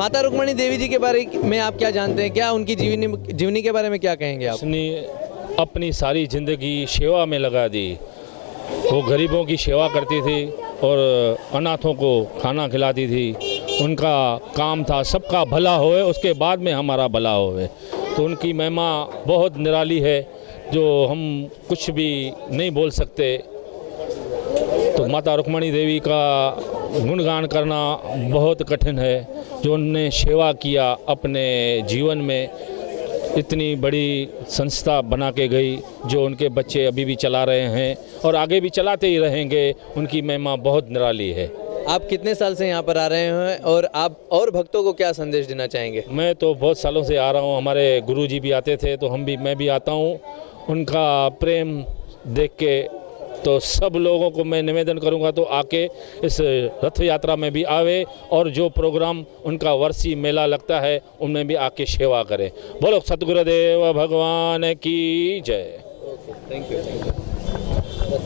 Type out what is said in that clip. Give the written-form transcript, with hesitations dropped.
माता रुक्मणी देवी जी के बारे में आप क्या जानते हैं? क्या उनकी जीवनी के बारे में क्या कहेंगे आप? उसने अपनी सारी ज़िंदगी सेवा में लगा दी। वो गरीबों की सेवा करती थी और अनाथों को खाना खिलाती थी। उनका काम था सबका भला होए, उसके बाद में हमारा भला होए। तो उनकी महिमा बहुत निराली है, जो हम कुछ भी नहीं बोल सकते। तो माता रुक्मणी देवी का गुणगान करना बहुत कठिन है। जो उनने सेवा किया अपने जीवन में, इतनी बड़ी संस्था बना के गई, जो उनके बच्चे अभी भी चला रहे हैं और आगे भी चलाते ही रहेंगे। उनकी महिमा बहुत निराली है। आप कितने साल से यहाँ पर आ रहे हैं और आप और भक्तों को क्या संदेश देना चाहेंगे? मैं तो बहुत सालों से आ रहा हूँ। हमारे गुरुजी भी आते थे, तो मैं भी आता हूँ। उनका प्रेम देख के तो सब लोगों को मैं निवेदन करूंगा तो आके इस रथ यात्रा में भी आवे और जो प्रोग्राम उनका वर्षी मेला लगता है उनमें भी आके सेवा करें। बोलो सतगुरुदेव भगवान की जय। Thank you.